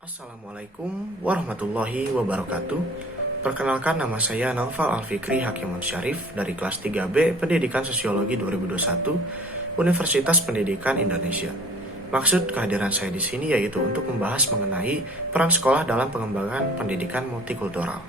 Assalamualaikum warahmatullahi wabarakatuh. Perkenalkan, nama saya Naufal Alfikri Hakimun Syarif dari kelas 3B Pendidikan Sosiologi 2021 Universitas Pendidikan Indonesia. Maksud kehadiran saya di sini yaitu untuk membahas mengenai peran sekolah dalam pengembangan pendidikan multikultural.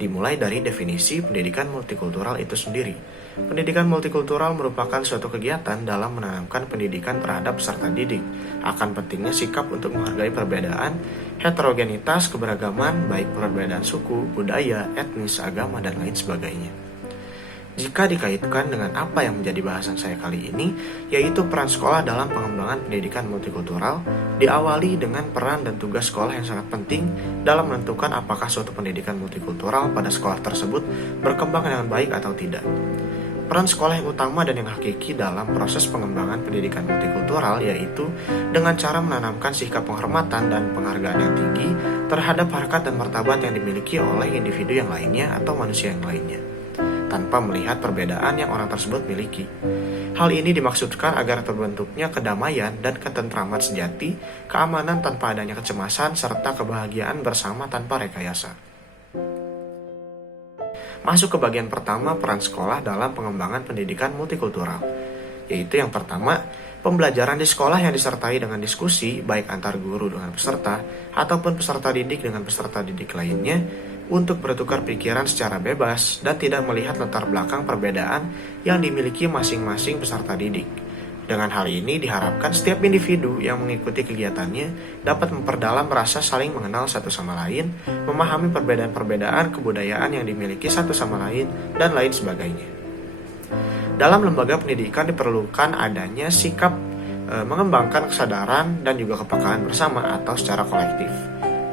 Dimulai dari definisi pendidikan multikultural itu sendiri. Pendidikan multikultural merupakan suatu kegiatan dalam menanamkan pendidikan terhadap peserta didik akan pentingnya sikap untuk menghargai perbedaan, heterogenitas, keberagaman, baik perbedaan suku, budaya, etnis, agama, dan lain sebagainya. Jika dikaitkan dengan apa yang menjadi bahasan saya kali ini, yaitu peran sekolah dalam pengembangan pendidikan multikultural, diawali dengan peran dan tugas sekolah yang sangat penting dalam menentukan apakah suatu pendidikan multikultural pada sekolah tersebut berkembang dengan baik atau tidak. Peran sekolah yang utama dan yang hakiki dalam proses pengembangan pendidikan multikultural yaitu dengan cara menanamkan sikap penghormatan dan penghargaan yang tinggi terhadap harkat dan martabat yang dimiliki oleh individu yang lainnya atau manusia yang lainnya, tanpa melihat perbedaan yang orang tersebut miliki. Hal ini dimaksudkan agar terbentuknya kedamaian dan ketentraman sejati, keamanan tanpa adanya kecemasan, serta kebahagiaan bersama tanpa rekayasa. Masuk ke bagian pertama, peran sekolah dalam pengembangan pendidikan multikultural, yaitu yang pertama, pembelajaran di sekolah yang disertai dengan diskusi baik antar guru dengan peserta ataupun peserta didik dengan peserta didik lainnya untuk bertukar pikiran secara bebas dan tidak melihat latar belakang perbedaan yang dimiliki masing-masing peserta didik. Dengan hal ini diharapkan setiap individu yang mengikuti kegiatannya dapat memperdalam rasa saling mengenal satu sama lain, memahami perbedaan-perbedaan kebudayaan yang dimiliki satu sama lain, dan lain sebagainya. Dalam lembaga pendidikan diperlukan adanya sikap mengembangkan kesadaran dan juga kepekaan bersama atau secara kolektif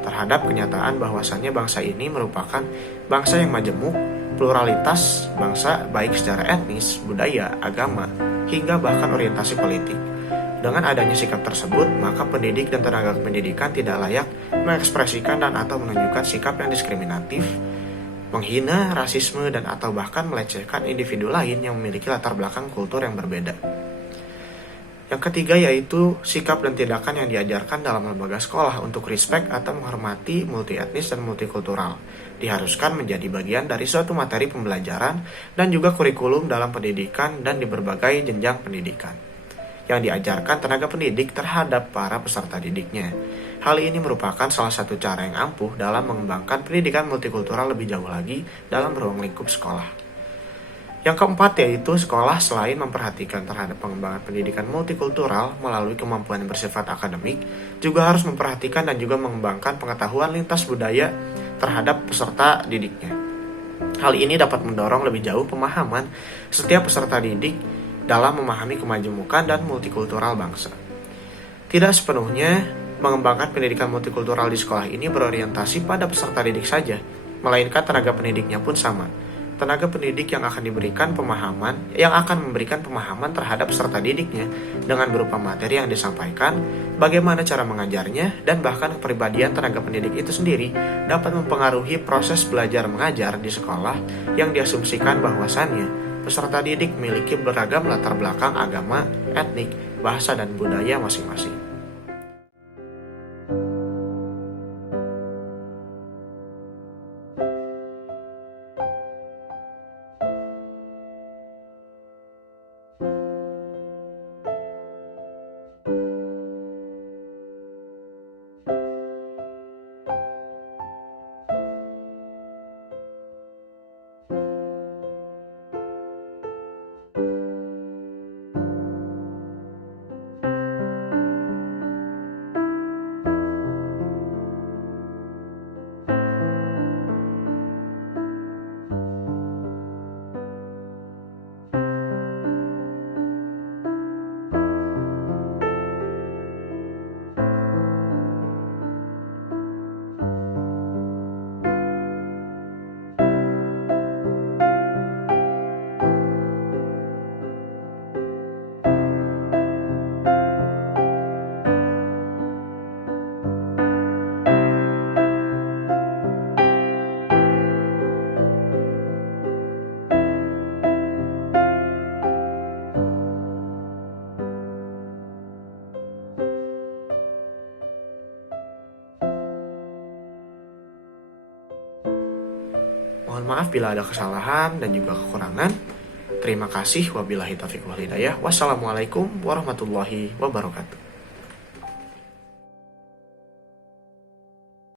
terhadap kenyataan bahwasannya bangsa ini merupakan bangsa yang majemuk, pluralitas bangsa baik secara etnis, budaya, agama, hingga bahkan orientasi politik. Dengan adanya sikap tersebut, maka pendidik dan tenaga pendidikan tidak layak mengekspresikan dan atau menunjukkan sikap yang diskriminatif, menghina, rasisme, dan atau bahkan melecehkan individu lain yang memiliki latar belakang kultur yang berbeda. Yang ketiga yaitu sikap dan tindakan yang diajarkan dalam lembaga sekolah untuk respect atau menghormati multi etnis dan multikultural diharuskan menjadi bagian dari suatu materi pembelajaran dan juga kurikulum dalam pendidikan dan di berbagai jenjang pendidikan yang diajarkan tenaga pendidik terhadap para peserta didiknya. Hal ini merupakan salah satu cara yang ampuh dalam mengembangkan pendidikan multikultural lebih jauh lagi dalam ruang lingkup sekolah. Yang keempat yaitu sekolah selain memperhatikan terhadap pengembangan pendidikan multikultural melalui kemampuan yang bersifat akademik, juga harus memperhatikan dan juga mengembangkan pengetahuan lintas budaya terhadap peserta didiknya. Hal ini dapat mendorong lebih jauh pemahaman setiap peserta didik dalam memahami kemajemukan dan multikultural bangsa. Tidak sepenuhnya mengembangkan pendidikan multikultural di sekolah ini berorientasi pada peserta didik saja, melainkan tenaga pendidiknya pun sama. Tenaga pendidik yang akan memberikan pemahaman terhadap peserta didiknya dengan berupa materi yang disampaikan, bagaimana cara mengajarnya, dan bahkan kepribadian tenaga pendidik itu sendiri dapat mempengaruhi proses belajar mengajar di sekolah yang diasumsikan bahwasannya peserta didik memiliki beragam latar belakang agama, etnik, bahasa, dan budaya masing-masing. Mohon maaf bila ada kesalahan dan juga kekurangan. Terima kasih. Wabillahi taufiq wal hidayah. Wassalamualaikum warahmatullahi wabarakatuh.